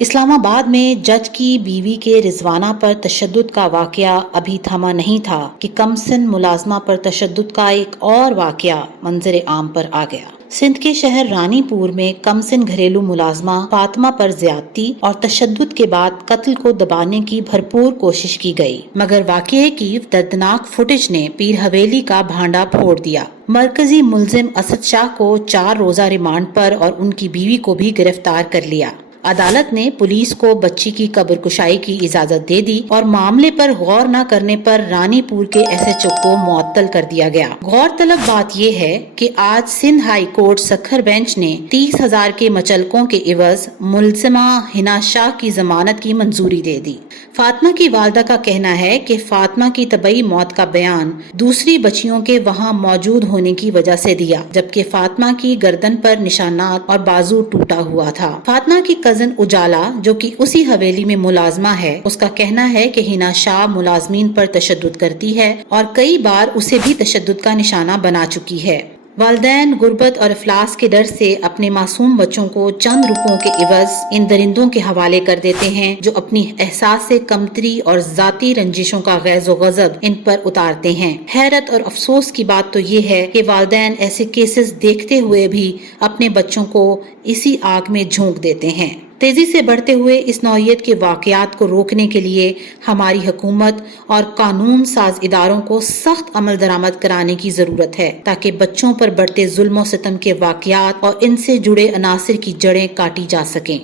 اسلام آباد میں جج کی بیوی کے رضوانہ پر تشدد کا واقعہ ابھی تھما نہیں تھا کہ کم سن ملازمہ پر تشدد کا ایک اور واقعہ منظر عام پر آ گیا۔ سندھ کے شہر رانی پور میں کم سن گھریلو ملازمہ فاطمہ پر زیادتی اور تشدد کے بعد قتل کو دبانے کی بھرپور کوشش کی گئی، مگر واقعے کی دردناک فوٹیج نے پیر حویلی کا بھانڈا پھوڑ دیا۔ مرکزی ملزم اسد شاہ کو 4 روزہ ریمانڈ پر اور ان کی بیوی کو بھی گرفتار کر لیا۔ عدالت نے پولیس کو بچی کی قبر کشائی کی اجازت دے دی اور معاملے پر غور نہ کرنے پر رانی پور کے ایس ایچ او کو معطل کر دیا گیا۔ غور طلب بات یہ ہے کہ آج Sindh high court Sukkur bench نے 30,000 کے مچلقوں کے عوض ملزمہ حنا شاہ کی ضمانت کی منظوری دے دی۔ فاطمہ کی والدہ کا کہنا ہے کہ فاطمہ کی طبعی موت کا بیان دوسری بچیوں کے وہاں موجود ہونے کی وجہ سے دیا، جبکہ فاطمہ کی گردن پر نشانات اور بازو ٹوٹا ہوا تھا۔ فاطمہ کی کزن اجالا جو کہ اسی حویلی میں ملازمہ ہے، اس کا کہنا ہے کہ حنا شاہ ملازمین پر تشدد کرتی ہے اور کئی بار اسے بھی تشدد کا نشانہ بنا چکی ہے۔ والدین غربت اور افلاس کے ڈر سے اپنے معصوم بچوں کو چند روپوں کے عوض ان درندوں کے حوالے کر دیتے ہیں جو اپنی احساس سے کمتری اور ذاتی رنجشوں کا غیظ و غضب ان پر اتارتے ہیں۔ حیرت اور افسوس کی بات تو یہ ہے کہ والدین ایسے کیسز دیکھتے ہوئے بھی اپنے بچوں کو اسی آگ میں جھونک دیتے ہیں۔ تیزی سے بڑھتے ہوئے اس نوعیت کے واقعات کو روکنے کے لیے ہماری حکومت اور قانون ساز اداروں کو سخت عمل درآمد کرانے کی ضرورت ہے تاکہ بچوں پر بڑھتے ظلم و ستم کے واقعات اور ان سے جڑے عناصر کی جڑیں کاٹی جا سکیں۔